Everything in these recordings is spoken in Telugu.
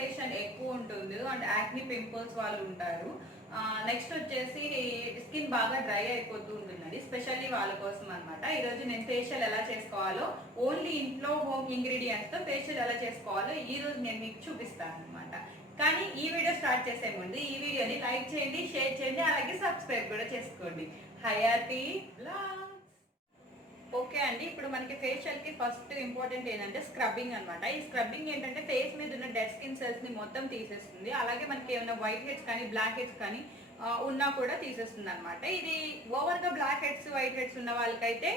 పిగ్మెంటేషన్ ఎక్కువ ఉంటుంది అండ్ యాక్ని పింపుల్స్ వాళ్ళు ఉంటారు. నెక్స్ట్ వచ్చేసి స్కిన్ బాగా డ్రై అయిపోతూ ఉంటుందండి, స్పెషల్లీ వాళ్ళ కోసం అనమాట. ఈరోజు నేను ఫేషియల్ ఎలా చేసుకోవాలో, ఓన్లీ ఇంట్లో హోమ్ ఇంగ్రీడియంట్స్తో ఫేషియల్ ఎలా చేసుకోవాలో ఈరోజు నేను మీకు చూపిస్తాను అనమాట. కానీ ఈ వీడియో స్టార్ట్ చేసే ముందు ఈ వీడియోని లైక్ చేయండి, షేర్ చేయండి, అలాగే సబ్స్క్రైబ్ కూడా చేసుకోండి. హయాతి బ్లాగ్స్. ఓకే అండి, ఇప్పుడు మనకి ఫేషియల్ కి ఫస్ట్ ఇంపార్టెంట్ ఏంటంటే స్క్రబ్బింగ్ అనమాట. ఈ స్క్రబ్బింగ్ ఏంటంటే ఫేస్ మీద ఉన్న డెడ్ స్కిన్ సెల్స్ ని మొత్తం తీసేస్తుంది, అలాగే మనకి ఏమైనా వైట్ హెడ్స్ కానీ బ్లాక్ హెడ్స్ కానీ ఉన్నా కూడా తీసేస్తుంది అనమాట. ఇది ఓవర్ గా బ్లాక్ హెడ్స్ వైట్ హెడ్స్ ఉన్న వాళ్ళకైతే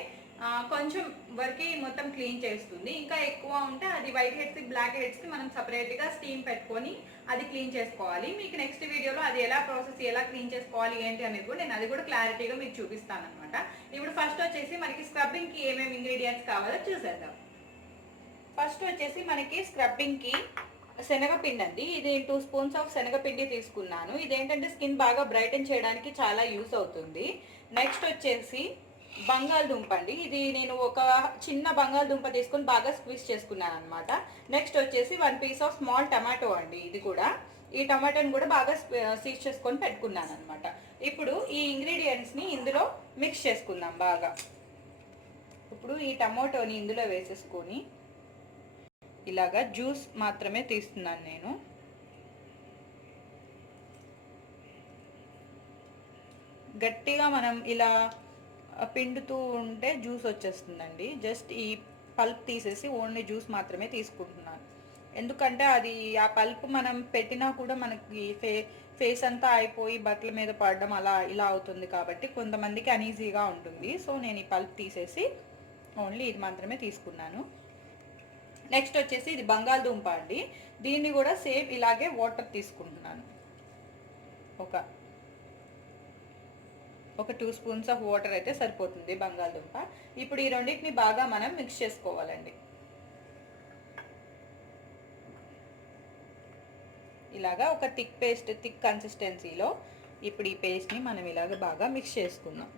కొంచెం వరకు మొత్తం క్లీన్ చేస్తుంది. ఇంకా ఎక్కువ ఉంటే అది వైట్ హెడ్స్ బ్లాక్ హెడ్స్ కి మనం సపరేట్ గా స్టీమ్ పెట్టుకొని అది క్లీన్ చేసుకోవాలి. మీకు నెక్స్ట్ వీడియోలో అది ఎలా ప్రాసెస్, ఎలా క్లీన్ చేసుకోవాలి ఏంటి అనేది కూడా నేను అది కూడా క్లారిటీగా మీకు చూపిస్తాను అనమాట. ఇప్పుడు ఫస్ట్ వచ్చేసి మనకి స్క్రబ్బింగ్ కి ఏమేమి ఇంగ్రీడియంట్స్ కావాలో చూసేద్దాం. ఫస్ట్ వచ్చేసి మనకి స్క్రబ్బింగ్ కి శనగపిండి అండి. ఇది 2 స్పూన్స్ ఆఫ్ శనగపిండి తీసుకున్నాను. ఇదేంటంటే స్కిన్ బాగా బ్రైటన్ చేయడానికి చాలా యూస్ అవుతుంది. నెక్స్ట్ వచ్చేసి బంగాళదుంప అండి. ఇది నేను ఒక చిన్న బంగాళదుంప తీసుకొని బాగా స్క్వీజ్ చేసుకున్నాను అనమాట. నెక్స్ట్ వచ్చేసి 1 పీస్ ఆఫ్ స్మాల్ టమాటో అండి. ఇది కూడా ఈ టమాటోని కూడా బాగా స్క్వీజ్ చేసుకొని పెట్టుకున్నాను అనమాట. ఇప్పుడు ఈ ఇంగ్రీడియంట్స్ని ఇందులో మిక్స్ చేసుకుందాం బాగా. ఇప్పుడు ఈ టమాటోని ఇందులో వేసేసుకొని ఇలాగా జ్యూస్ మాత్రమే తీస్తున్నాను నేను. గట్టిగా మనం ఇలా పిండుతూ ఉంటే జ్యూస్ వచ్చేస్తుందండి. జస్ట్ ఈ పల్ప్ తీసేసి ఓన్లీ జ్యూస్ మాత్రమే తీసుకుంటున్నాను. ఎందుకంటే అది ఆ పల్ప్ మనం పెట్టినా కూడా మనకి ఫేస్ అంతా అయిపోయి బట్టల మీద పడడం అలా ఇలా అవుతుంది కాబట్టి కొంతమందికి అనీజీగా ఉంటుంది. సో నేను ఈ పల్ప్ తీసేసి ఓన్లీ ఇది మాత్రమే తీసుకున్నాను. నెక్స్ట్ వచ్చేసి ఇది బంగాళదుంప అండి. దీన్ని కూడా సేమ్ ఇలాగే వాటర్ తీసుకుంటున్నాను. ఒక 2 స్పూన్స్ ఆఫ్ వాటర్ అయితే సరిపోతుంది బంగాళదుంప. ఇప్పుడు ఈ రెండింటిని బాగా మనం మిక్స్ చేసుకోవాలండి. ఇలాగా ఒక థిక్ కన్సిస్టెన్సీలో ఇప్పుడు ఈ పేస్ట్ని మనం ఇలాగ బాగా మిక్స్ చేసుకుందాం.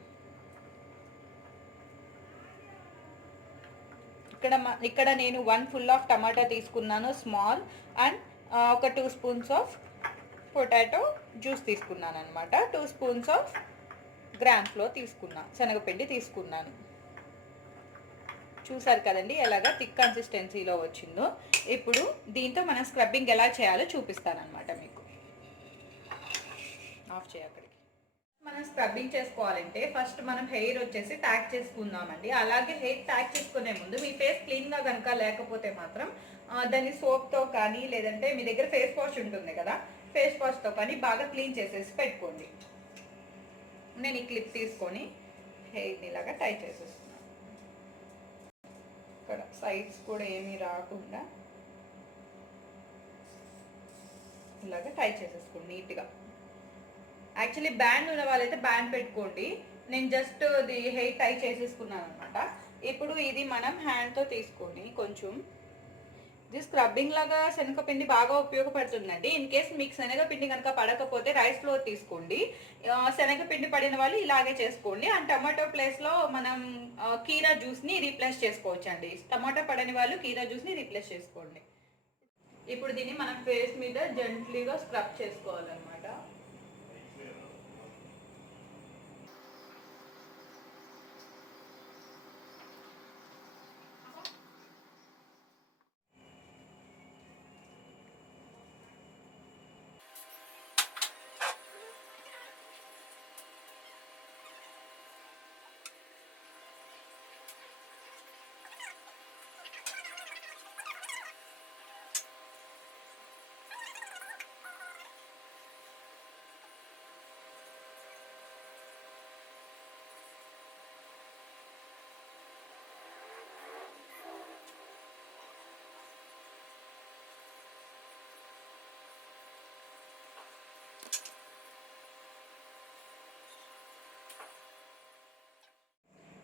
ఇక్కడ నేను 1 ఫుల్ ఆఫ్ టమాటా తీసుకున్నాను స్మాల్, అండ్ ఒక 2 స్పూన్స్ ఆఫ్ పొటాటో జ్యూస్ తీసుకున్నాను అనమాట. 2 స్పూన్స్ ఆఫ్ గ్రామ్ ఫ్లోర్ తీసుకున్నాను, శనగపిండి తీసుకున్నాను. చూసారు కదండి ఎలాగా థిక్ కన్సిస్టెన్సీలో వచ్చిందో. ఇప్పుడు దీంతో మనం స్క్రబ్బింగ్ ఎలా చేయాలో చూపిస్తాను అనమాట మీకు. ఆఫ్ చేయక్కడికి. మనం స్క్రబ్బింగ్ చేసుకోవాలంటే ఫస్ట్ మనం హెయిర్ వచ్చేసి ట్యాక్ చేసుకుందామండి. అలాగే హెయిర్ ట్యాక్ చేసుకునే ముందు మీ ఫేస్ క్లీన్గా కనుక లేకపోతే మాత్రం దాన్ని సోప్తో కానీ లేదంటే మీ దగ్గర ఫేస్ వాష్ ఉంటుంది కదా, ఫేస్ వాష్తో కానీ బాగా క్లీన్ చేసేసి పెట్టుకోండి. నేను ఈ క్లిప్ తీసుకొని హెయిర్ని ఇలాగా టై చేసేస్తున్నాను. ఇక్కడ సైడ్స్ కూడా ఏమీ రాకుండా ఇలాగా టై చేసేసుకోండి నీట్గా. యాక్చువల్లీ బ్యాండ్ ఉన్న వాళ్ళైతే బ్యాండ్ పెట్టుకోండి. నేను జస్ట్ ఇది హెయిర్ టై చేసేసుకున్నాను అనమాట. ఇప్పుడు ఇది మనం హ్యాండ్తో తీసుకొని కొంచెం ఇది స్క్రబ్బింగ్ లాగా శనగపిండి బాగా ఉపయోగపడుతుందండి. ఇన్ కేస్ మీకు శనగపిండి కనుక పడకపోతే రైస్ ఫ్లోర్ తీసుకోండి. శనగపిండి పడిన వాళ్ళు ఇలాగే చేసుకోండి. అండ్ టమాటో ప్లేస్లో మనం కీరా జ్యూస్ని రీప్లేస్ చేసుకోవచ్చు అండి. టమాటో పడని వాళ్ళు కీరా జ్యూస్ని రీప్లేస్ చేసుకోండి. ఇప్పుడు దీన్ని మనం ఫేస్ మీద జెంట్లీగా స్క్రబ్ చేసుకోవాలన్నమాట.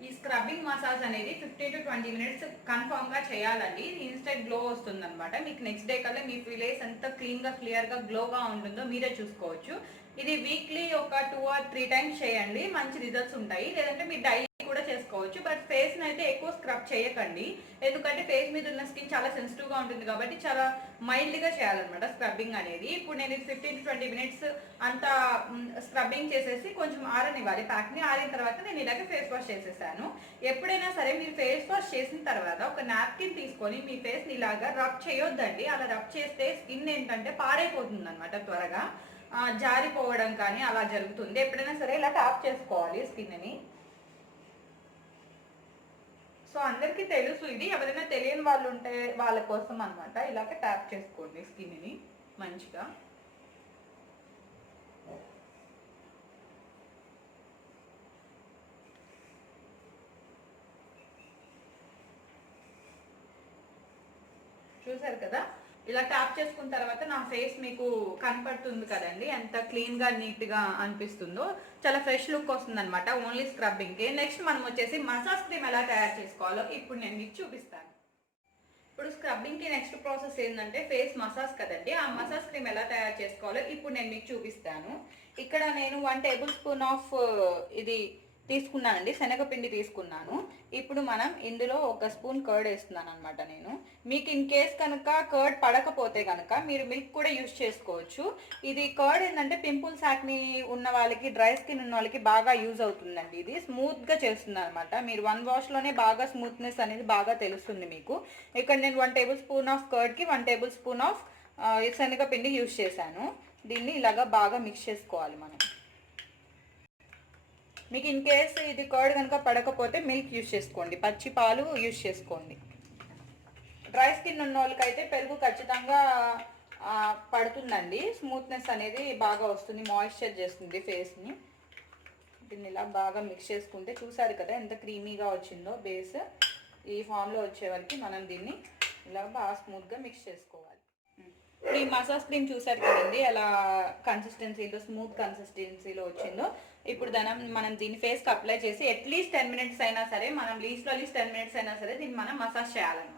ఈ స్క్రబ్బింగ్ మసాజ్ అనేది 15 to 20 మినిట్స్ కన్ఫర్మ్ గా చేయాలండి. ఇన్స్టెంట్ గ్లో వస్తుంది అనమాట. మీకు నెక్స్ట్ డే కల్లా మీ ఫేస్ ఎంత క్లీన్ గా క్లియర్ గా గ్లోగా ఉంటుందో మీరే చూసుకోవచ్చు. ఇది వీక్లీ ఒక 2 or 3 టైమ్స్ చేయండి, మంచి రిజల్ట్స్ ఉంటాయి. లేదంటే మీరు డైలీ కూడా చేసుకోవచ్చు. బట్ ఫేస్ అయితే ఎక్కువ స్క్రబ్ చేయకండి, ఎందుకంటే ఫేస్ మీద ఉన్న స్కిన్ చాలా సెన్సిటివ్ గా ఉంటుంది కాబట్టి చాలా మైల్డ్గా చేయాలన్నమాట స్క్రబ్బింగ్ అనేది. ఇప్పుడు నేను 15 to 20 minutes అంతా స్క్రబ్బింగ్ చేసేసి కొంచెం ఆరనివ్వాలి ప్యాక్ని. ఆరిన తర్వాత నేను ఇలాగే ఫేస్ వాష్ చేసేసాను. ఎప్పుడైనా సరే మీరు ఫేస్ వాష్ చేసిన తర్వాత ఒక నాప్కిన్ తీసుకొని మీ ఫేస్ని ఇలాగా రబ్ చేయొద్దండి. అలా రబ్ చేస్తే స్కిన్ ఏంటంటే పాడైపోతుంది అనమాట, త్వరగా జారిపోవడం కానీ అలా జరుగుతుంది. ఎప్పుడైనా సరే ఇలా ట్యాప్ చేసుకోవాలి స్కిన్ని. సో అందరికీ తెలుసు ఇది, ఎవరైనా తెలియని వాళ్ళు ఉంటే వాళ్ళ కోసం అనమాట. ఇలాగ ట్యాప్ చేసుకోండి స్కిన్ని మంచిగా. చూసారు కదా, ఇలా ట్యాప్ చేసుకున్న తర్వాత నా ఫేస్ మీకు కనపడుతుంది కదండి, ఎంత క్లీన్గా నీట్గా అనిపిస్తుందో. చాలా ఫ్రెష్ లుక్ వస్తుంది అనమాట ఓన్లీ స్క్రబ్బింగ్కి. నెక్స్ట్ మనం వచ్చేసి మసాజ్ క్రీమ్ ఎలా తయారు చేసుకోవాలో ఇప్పుడు నేను మీకు చూపిస్తాను. ఇప్పుడు స్క్రబ్బింగ్కి నెక్స్ట్ ప్రాసెస్ ఏంటంటే ఫేస్ మసాజ్ కదండి, ఆ మసాజ్ క్రీమ్ ఎలా తయారు చేసుకోవాలో ఇప్పుడు నేను మీకు చూపిస్తాను. ఇక్కడ నేను 1 tablespoon ఆఫ్ ఇది తీసుకున్నానండి, శనగపిండి తీసుకున్నాను. ఇప్పుడు మనం ఇందులో 1 స్పూన్ కర్డ్ వేస్తున్నాను అనమాట నేను. మీకు ఇన్ కేస్ కనుక కర్డ్ పడకపోతే కనుక మీరు మిల్క్ కూడా యూజ్ చేసుకోవచ్చు. ఇది కర్డ్ ఏంటంటే పింపుల్స్ యాక్ని ఉన్న వాళ్ళకి, డ్రై స్కిన్ ఉన్న వాళ్ళకి బాగా యూజ్ అవుతుందండి. ఇది స్మూత్గా చేస్తుంది అనమాట. మీరు 1 వాష్లోనే బాగా స్మూత్నెస్ అనేది బాగా తెలుస్తుంది మీకు. ఇక్కడ నేను 1 tablespoon ఆఫ్ కర్డ్కి 1 tablespoon ఆఫ్ శనగపిండి యూజ్ చేశాను. దీన్ని ఇలాగా బాగా మిక్స్ చేసుకోవాలి మనం. మీకు ఇన్ కేస్ ఇది కర్డ్ కనుక పడకపోతే మిల్క్ యూజ్ చేసుకోండి, పచ్చి పాలు యూజ్ చేసుకోండి. డ్రై స్కిన్ ఉన్న వాళ్ళకైతే పెరుగు ఖచ్చితంగా పడుతుందండి, స్మూత్నెస్ అనేది బాగా వస్తుంది, మాయిశ్చర్ చేస్తుంది ఫేస్ని. దీన్ని ఇలా బాగా మిక్స్ చేసుకుంటే చూసారు కదా ఎంత క్రీమీగా వచ్చిందో బేస్. ఈ ఫామ్లో వచ్చే వరకు మనం దీన్ని ఇలా బాగా స్మూత్గా మిక్స్ చేసుకోవాలి. ఈ మసాజ్ క్రీమ్ చూసారు కదండి ఎలా కన్సిస్టెన్సీలో, స్మూత్ కన్సిస్టెన్సీలో వచ్చిందో. ఇప్పుడు మనం దీన్ని ఫేస్కి అప్లై చేసి అట్లీస్ట్ 10 minutes అయినా సరే, మనం లీస్ట్ 10 minutes అయినా సరే దీన్ని మనం మసాజ్ చేయాలన్నమాట.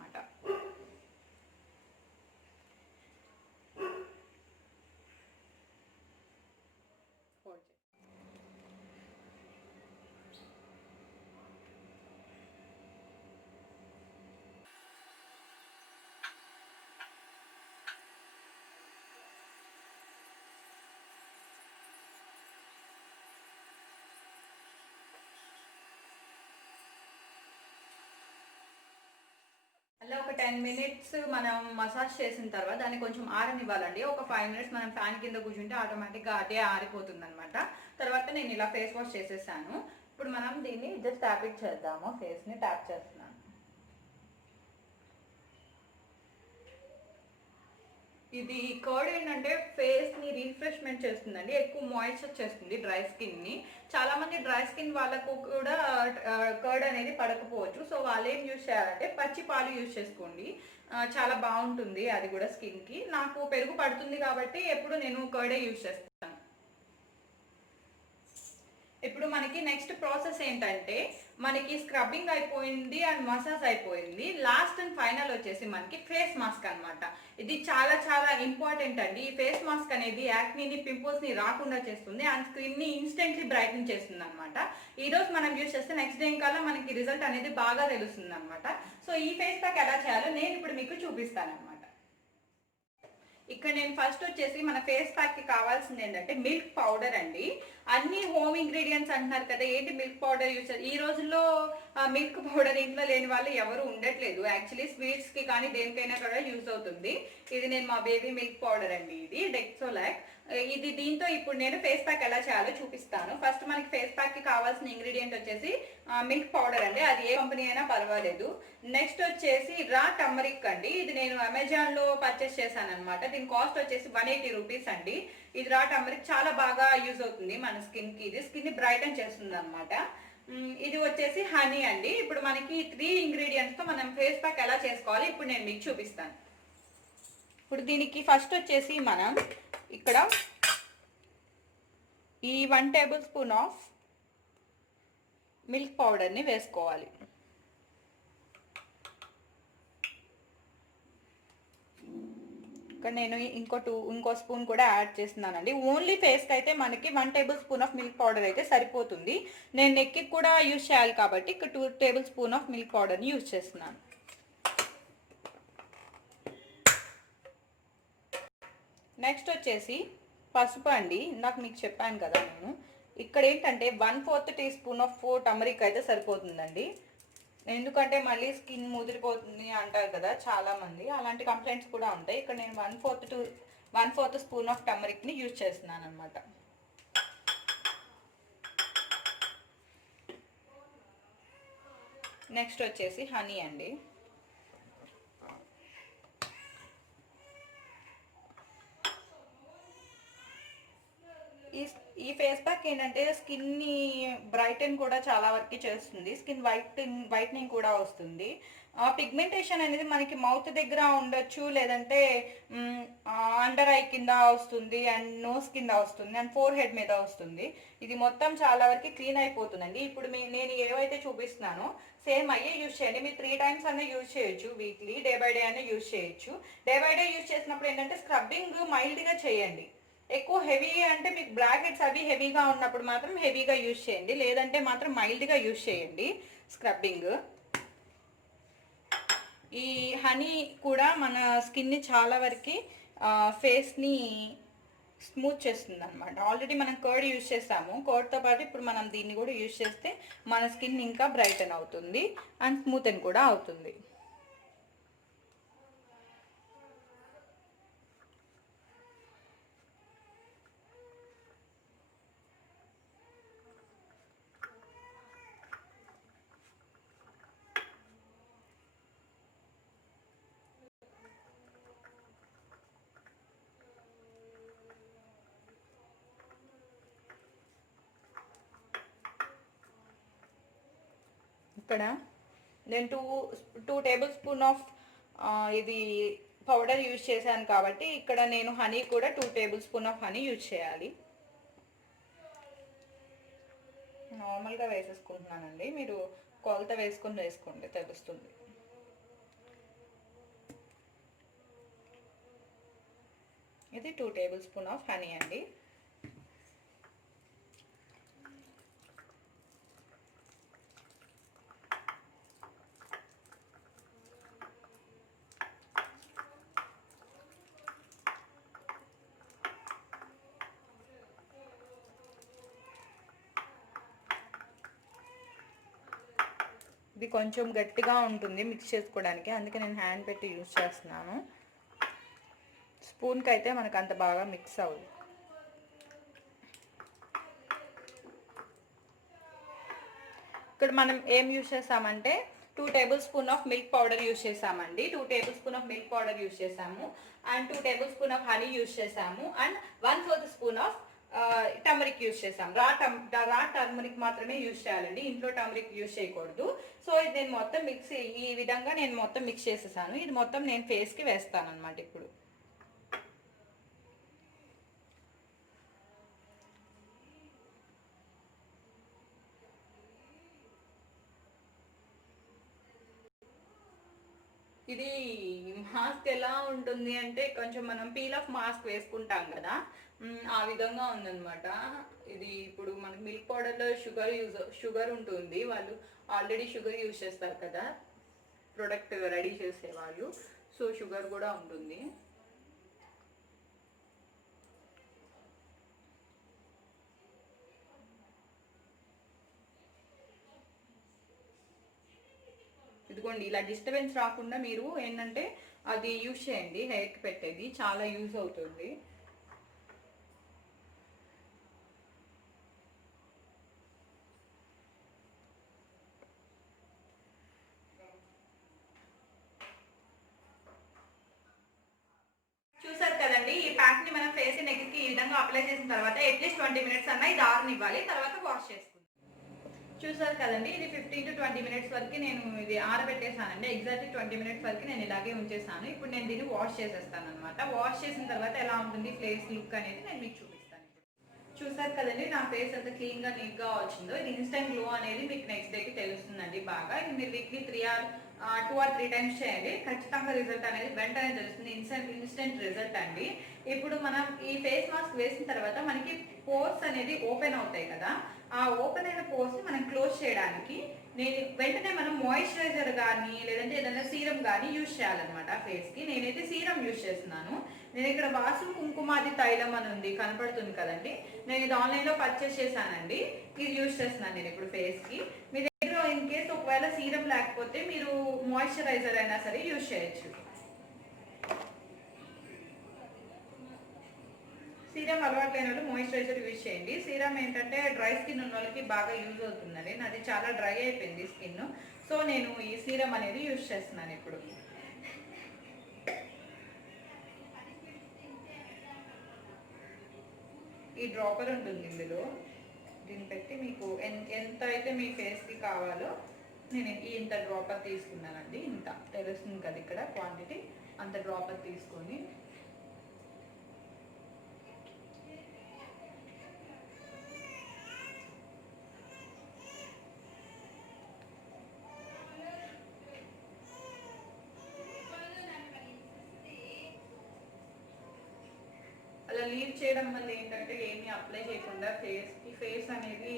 అలా ఒక 10 minutes మనం మసాజ్ చేసిన తర్వాత దాన్ని కొంచెం ఆరనివ్వాలండి. ఒక 5 minutes మనం ఫ్యాన్ కింద కూర్చుంటే ఆటోమేటిక్గా అదే ఆరిపోతుంది అనమాట. తర్వాత నేను ఇలా ఫేస్ వాష్ చేసేసాను. ఇప్పుడు మనం దీన్ని జస్ట్ ట్యాప్ ఇట్ చేద్దాము. ఫేస్ని ట్యాప్ చేస్తున్నాను. ఇది కర్డ్ ఏంటంటే ఫేస్ని రీఫ్రెష్మెంట్ చేస్తుందండి, ఎక్కువ మాయిశ్చర్ చేస్తుంది డ్రై స్కిన్ని. చాలామంది డ్రై స్కిన్ వాళ్ళకు కూడా కర్డ్ అనేది పడకపోవచ్చు. సో వాళ్ళు ఏం యూజ్ చేయాలంటే పచ్చి పాలు యూజ్ చేసుకోండి, చాలా బాగుంటుంది అది కూడా స్కిన్కి. నాకు పెరుగు పడుతుంది కాబట్టి ఎప్పుడు నేను కర్డే యూజ్ చేస్తాను. ఇప్పుడు మనకి నెక్స్ట్ ప్రాసెస్ ఏంటంటే మనకి స్క్రబ్బింగ్ అయిపోయింది అండ్ మసాజ్ అయిపోయింది. లాస్ట్ అండ్ ఫైనల్ వచ్చేసి మనకి ఫేస్ మాస్క్ అనమాట. ఇది చాలా చాలా ఇంపార్టెంట్ అండి. ఈ ఫేస్ మాస్క్ అనేది యాక్నీని, పింపుల్స్ని రాకుండా చేస్తుంది అండ్ స్కిన్ని ఇన్స్టెంట్లీ బ్రైట్నింగ్ చేస్తుంది అనమాట. ఈరోజు మనం యూజ్ చేస్తే నెక్స్ట్ డే కల్లా మనకి రిజల్ట్ అనేది బాగా తెలుస్తుంది అనమాట. సో ఈ ఫేస్ ప్యాక్ ఎలా చేయాలో నేను ఇప్పుడు మీకు చూపిస్తాను అనమాట. ఇక్కడ నేను ఫస్ట్ వచ్చేసి మన ఫేస్ ప్యాక్కి కావాల్సింది ఏంటంటే మిల్క్ పౌడర్ అండి. అన్ని హోమ్ ఇంగ్రీడియంట్స్ అంటున్నారు కదా, ఏంటి మిల్క్ పౌడర్ యూజ్ చేయాలి. ఈ రోజుల్లో మిల్క్ పౌడర్ ఇంట్లో లేని వాళ్ళు ఎవరు ఉండట్లేదు. యాక్చువల్లీ స్వీట్స్కి కానీ దేనికైనా కూడా యూజ్ అవుతుంది. ఇది నేను మా బేబీ మిల్క్ పౌడర్ అండి, ఇది డెక్సోలాక్. ఇది దీంతో ఇప్పుడు నేను ఫేస్ ప్యాక్ ఎలా చేయాలో చూపిస్తాను. ఫస్ట్ మనకి ఫేస్ ప్యాక్కి కావాల్సిన ఇంగ్రీడియంట్ వచ్చేసి మిల్క్ పౌడర్ అండి, అది ఏ కంపెనీ అయినా పర్వాలేదు. నెక్స్ట్ వచ్చేసి రా టర్మరిక్ అండి, ఇది నేను అమెజాన్లో పర్చేస్ చేశాను అనమాట. దీని కాస్ట్ వచ్చేసి 180 రూపీస్ అండి. ఇది రా టర్మరిక్ చాలా బాగా యూజ్ అవుతుంది మన స్కిన్కి, ఇది స్కిన్ని బ్రైటన్ చేస్తుంది అనమాట. ఇది వచ్చేసి హనీ అండి. ఇప్పుడు మనకి 3 ఇంగ్రీడియంట్స్తో మనం ఫేస్ ప్యాక్ ఎలా చేసుకోవాలి ఇప్పుడు నేను మీకు చూపిస్తాను. ఇప్పుడు దీనికి ఫస్ట్ వచ్చేసి మనం ఇక్కడ ఈ 1 tablespoon ఆఫ్ మిల్క్ పౌడర్ని వేసుకోవాలి. ఇక్కడ నేను ఇంకో స్పూన్ కూడా యాడ్ చేస్తున్నానండి. ఓన్లీ ఫేస్కి అయితే మనకి 1 tablespoon ఆఫ్ మిల్క్ పౌడర్ అయితే సరిపోతుంది. నేను నెక్కి కూడా యూజ్ చేయాలి కాబట్టి ఇక్కడ 2 tablespoon ఆఫ్ మిల్క్ పౌడర్ని యూజ్ చేస్తున్నాను. నెక్స్ట్ వచ్చేసి పసుపు అండి. ఇందాక మీకు చెప్పాను కదా నేను. ఇక్కడ ఏంటంటే 1/4 టీ స్పూన్ ఆఫ్ టర్మరిక్ అయితే సరిపోతుందండి. ఎందుకంటే మళ్ళీ స్కిన్ ముదిరిపోతుంది అంటారు కదా చాలామంది, అలాంటి కంప్లైంట్స్ కూడా ఉంటాయి. ఇక్కడ నేను 1/4 స్పూన్ ఆఫ్ టర్మరిక్ని యూజ్ చేస్తున్నాను అనమాట. నెక్స్ట్ వచ్చేసి హనీ అండి. ఈ ఫేస్ ప్యాక్ ఏంటంటే స్కిన్ని బ్రైటన్ కూడా చాలా వరకు చేస్తుంది. స్కిన్ వైట్నింగ్ కూడా వస్తుంది. పిగ్మెంటేషన్ అనేది మనకి మౌత్ దగ్గర ఉండొచ్చు, లేదంటే అండర్ ఐ కింద వస్తుంది, అండ్ నోస్ కింద వస్తుంది, అండ్ ఫోర్ హెడ్ మీద వస్తుంది. ఇది మొత్తం చాలా వరకు క్లీన్ అయిపోతుందండి. ఇప్పుడు నేను ఏవైతే చూపిస్తున్నానో సేమ్ అయ్యే యూజ్ చేయండి. మీరు 3 టైమ్స్ అనే యూజ్ చేయొచ్చు వీక్లీ, డే బై డే అనే యూజ్ చేయొచ్చు. డే బై డే యూజ్ చేసినప్పుడు ఏంటంటే స్క్రబ్బింగ్ మైల్డ్గా చేయండి. ఎక్కువ హెవీ అంటే మీకు బ్లాక్ హెడ్స్ అవి హెవీగా ఉన్నప్పుడు మాత్రం హెవీగా యూజ్ చేయండి, లేదంటే మాత్రం మైల్డ్గా యూజ్ చేయండి స్క్రబ్బింగ్. ఈ హనీ కూడా మన స్కిన్ని చాలా వరకు ఫేస్ని స్మూత్ చేస్తుంది అనమాట. ఆల్రెడీ మనం కర్డ్ యూజ్ చేస్తాము. కర్డ్తో పాటు ఇప్పుడు మనం దీన్ని కూడా యూజ్ చేస్తే మన స్కిన్ ఇంకా బ్రైటన్ అవుతుంది అండ్ స్మూత్ కూడా అవుతుంది. ఇక్కడ నేను టూ టేబుల్ స్పూన్ ఆఫ్ ఇది పౌడర్ యూజ్ చేశాను కాబట్టి ఇక్కడ నేను హనీ కూడా 2 table spoon of honey use చేయాలి. నార్మల్గా వేసేసుకుంటున్నానండి, మీరు కొలత వేసుకోండి తెలుస్తుంది. ఇది 2 టేబుల్ స్పూన్ ఆఫ్ హనీ అండి. ఇది కొంచెం గట్టిగా ఉంటుంది మిక్స్ చేసుకోవడానికి, అందుకే నేను హ్యాండ్ పెట్టి యూజ్ చేస్తున్నాను. స్పూన్కి అయితే మనకు అంత బాగా మిక్స్ అవ్వదు. ఇక్కడ మనం ఏం యూజ్ చేసామంటే 2 table spoon of milk powder use చేసామండి. 2 table spoon of milk powder use చేసాము, and 2 table spoon of honey use చేసాము, and 1/4 spoon of turmeric use చేసాం. రా టర్మరిక్ మాత్రమే యూజ్ చేయాలండి, ఇంట్లో టర్మరిక్ యూజ్ చేయకూడదు. సో ఇది నేను మొత్తం ఈ విధంగా నేను మొత్తం మిక్స్ చేసేసాను. ఇది మొత్తం నేను ఫేస్కి వేస్తాను అనమాట. ఇప్పుడు ఇది మాస్క్ ఎలా ఉంటుంది అంటే కొంచెం మనం పీల్ ఆఫ్ మాస్క్ వేసుకుంటాం కదా, ఆ విధంగా ఉందన్నమాట. ఇది ఇప్పుడు మనకి మిల్క్ పౌడర్లో షుగర్ ఉంటుంది, వాళ్ళు ఆల్రెడీ షుగర్ యూజ్ చేస్తారు కదా ప్రొడక్ట్ రెడీ చేసేవాళ్ళు, సో షుగర్ కూడా ఉంటుంది. ఇదిగోండి, ఇలా డిస్టర్బెన్స్ రాకుండా మీరు ఏంటంటే అది యూజ్ చేయండి. హెయిర్కి పెట్టేది చాలా యూజ్ అవుతుంది. చూసారు కదండి, ఈ ప్యాక్ ని మనం ఫేస్ నెక్కి ఈ విధంగా అప్లై చేసిన తర్వాత అట్లీస్ట్ 20 మినిట్స్ అన్న ఇది ఆరనివ్వాలి, తర్వాత వాష్ చేసుకుంటాం. చూసారు కదండి, ఇది 15 to 20 మినిట్స్ వరకు నేను ఇది ఆరబెట్టేసానండి. ఎగ్జాక్ట్లీ 20 మినిట్స్ వరకు నేను ఇలాగే ఉంచేసాను. ఇప్పుడు నేను దీన్ని వాష్ చేసేస్తాను అనమాట. వాష్ చేసిన తర్వాత ఎలా ఉంటుంది ఫేస్ లుక్ అనేది నేను మీకు చూపిస్తాను. చూసారు కదండి, నా ఫేస్ ఎంత క్లీన్గా నీట్గా వచ్చిందో. ఇది ఇన్స్టెంట్ గ్లో అనేది మీకు నెక్స్ట్ డేకి తెలుస్తుందండి బాగా. ఇది మీరు వీక్లీ 2 or 3 టైమ్స్ చేయండి, ఖచ్చితంగా రిజల్ట్ అనేది వెంటనే తెలుస్తుంది. ఇన్స్టెంట్ రిజల్ట్ అండి. ఇప్పుడు మనం ఈ ఫేస్ మాస్క్ వేసిన తర్వాత మనకి పోర్స్ అనేది ఓపెన్ అవుతాయి కదా, ఆ ఓపెన్ అయిన పోర్స్ని మనం క్లోజ్ చేయడానికి వెంటనే మనం మాయిశ్చరైజర్ కానీ లేదంటే ఏదైనా సీరం కానీ యూజ్ చేయాలన్నమాట ఫేస్కి. నేనైతే సీరం యూజ్ చేస్తున్నాను. నేను ఇక్కడ వాసు కుంకుమాది తైలం అని ఉంది, కనపడుతుంది కదండి. నేను ఇది ఆన్లైన్లో పర్చేస్ చేశానండి. ఇది యూజ్ చేస్తున్నాను నేను ఇప్పుడు ఫేస్కి. మీ దగ్గర ఇన్ కేస్ ఒకవేళ సీరం లేకపోతే మీరు మాయిశ్చరైజర్ అయినా సరే యూజ్ చేయొచ్చు. సీరం అలవాటు లేని వాళ్ళు మాయిశ్చరైజర్ యూజ్ చేయండి. సీరం ఏంటంటే డ్రై స్కిన్ ఉన్న వాళ్ళకి బాగా యూజ్ అవుతుందండి. నాది చాలా డ్రై అయిపోయింది స్కిన్, సో నేను ఈ సీరం అనేది యూజ్ చేస్తున్నాను ఇప్పుడు. ఈ డ్రాపర్ ఉంటుంది ఇందులో, దీన్ని పెట్టి మీకు ఎంత అయితే మీ ఫేస్కి కావాలో నేను ఇంత డ్రాపర్ తీసుకున్నానండి. ఇంత తెలుస్తుంది కదా ఇక్కడ క్వాంటిటీ, అంత డ్రాపర్ తీసుకొని అలా లీవ్ చేయడం వల్ల ఏంటంటే ఏమీ అప్లై చేయకుండా ఫేస్ అనేది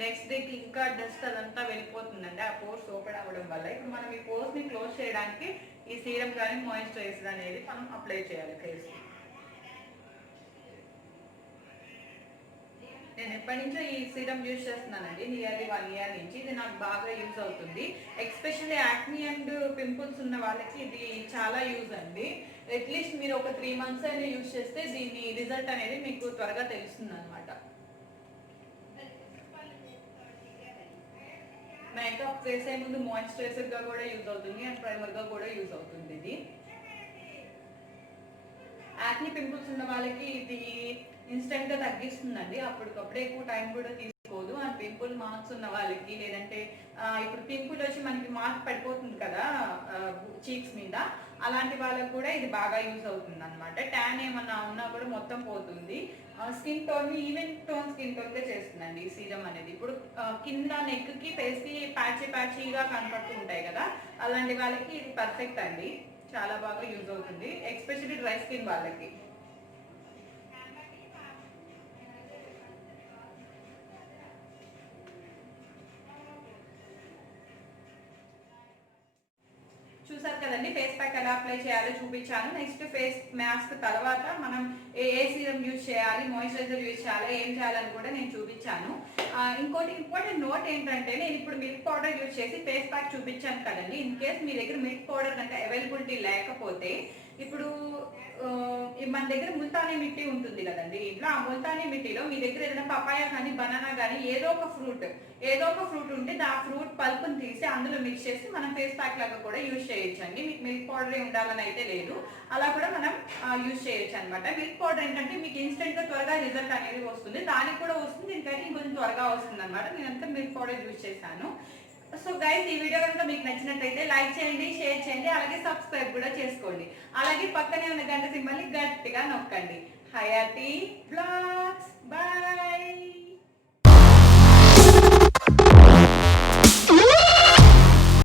నెక్స్ట్ డేకి ఇంకా డస్ట్ అదంతా వెళ్ళిపోతుందండి, ఆ పోర్స్ ఓపెన్ అవ్వడం వల్ల. ఇప్పుడు మనం ఈ పోర్స్ని క్లోజ్ చేయడానికి ఈ సీరం కానీ మాయిశ్చరైజర్ అనేది మనం అప్లై చేయాలి ఫేస్కి. నేను ఎప్పటి నుంచో ఈ సీరం యూజ్ చేస్తున్నానండి, నియర్లీ 1 year నుంచి. ఇది నాకు బాగా యూజ్ అవుతుంది. ఎస్పెషల్లీ యాక్నీ అండ్ పింపుల్స్ ఉన్న వాళ్ళకి ఇది చాలా యూజ్ అండి. అట్లీస్ట్ మీరు ఒక 3 months అయినా యూజ్ చేస్తే దీని రిజల్ట్ అనేది మీకు త్వరగా తెలుస్తుంది అనమాట. మేకప్ వేసే ముందు మాయిశ్చరైజర్ గా కూడా యూజ్ అవుతుంది అండ్ ప్రైమర్ గా కూడా యూజ్ అవుతుంది ఇది. యాక్నీ పింపుల్స్ ఉన్న వాళ్ళకి ఇది ఇన్స్టెంట్ గా తగ్గిస్తుందండి, అప్పటికప్పుడే ఎక్కువ టైం కూడా తీసుకోదు. అండ్ పింపుల్ మార్క్స్ ఉన్న వాళ్ళకి, లేదంటే ఇప్పుడు పింపుల్ వచ్చి మనకి మార్క్ పడిపోతుంది కదా చీక్స్ మీద, అలాంటి వాళ్ళకి కూడా ఇది బాగా యూజ్ అవుతుంది అనమాట. ట్యాన్ ఏమన్నా ఉన్నా కూడా మొత్తం పోతుంది. Skin tone even tone skin tone గా చేస్తుందండి ఈ సీరం అనేది. ఇప్పుడు కింద నెక్ కి ఫేస్ కి ప్యాచీగా కనపడుతూ ఉంటాయి కదా, అలాంటి వాళ్ళకి ఇది పర్ఫెక్ట్ అండి, చాలా బాగా యూజ్ అవుతుంది, ఎస్పెషల్లీ డ్రై స్కిన్ వాళ్ళకి. చూసారు కదండి ఫేస్ ప్యాక్ ఎలా అప్లై చేయాలో చూపించాను. నెక్స్ట్ ఫేస్ మాస్క్ తర్వాత మనం ఏ సీరం యూజ్ చేయాలి, మాయిశ్చరైజర్ యూజ్ చేయాలి, ఏం చేయాలని కూడా నేను చూపించాను. ఇంకోటి ఇంపార్టెంట్ నోట్ ఏంటంటే, నేను ఇప్పుడు మిల్క్ పౌడర్ యూజ్ చేసి ఫేస్ ప్యాక్ చూపించాను కదండి. ఇన్ కేస్ మీ దగ్గర మిల్క్ పౌడర్ కనుక అవైలబిలిటీ లేకపోతే, ఇప్పుడు మన దగ్గర ముల్తానీ మిట్టి ఉంటుంది కదండి ఇంట్లో, ఆ ముల్తానీ మిట్టిలో మీ దగ్గర ఏదైనా పపాయ కానీ బనానా కానీ ఏదో ఒక ఫ్రూట్ ఉంటే ఆ ఫ్రూట్ పల్పుని తీసి అందులో మిక్స్ చేసి మనం ఫేస్ ప్యాక్ లాగా కూడా యూజ్ చేయొచ్చు అండి. మీకు మిల్క్ పౌడర్ ఉండాలని అయితే లేదు, అలా కూడా మనం యూజ్ చేయొచ్చు అనమాట. మిల్క్ పౌడర్ ఏంటంటే మీకు ఇన్స్టెంట్ గా త్వరగా రిజల్ట్ అనేది వస్తుంది, దానికి కూడా వస్తుంది, దీనికైతే ఇంకొంచెం త్వరగా వస్తుంది అనమాట. నేనంతా మిల్క్ పౌడర్ యూజ్ చేశాను. సో గైస్, ఈ వీడియో కనుక మీకు నచ్చినట్లయితే లైక్ చేయండి, షేర్ చేయండి, అలాగే సబ్స్క్రైబ్ కూడా చేసుకోండి. అలాగే పక్కనే ఉన్న గంట సింబల్ని గట్టిగా నొక్కండి. Hayathi blogs, bye.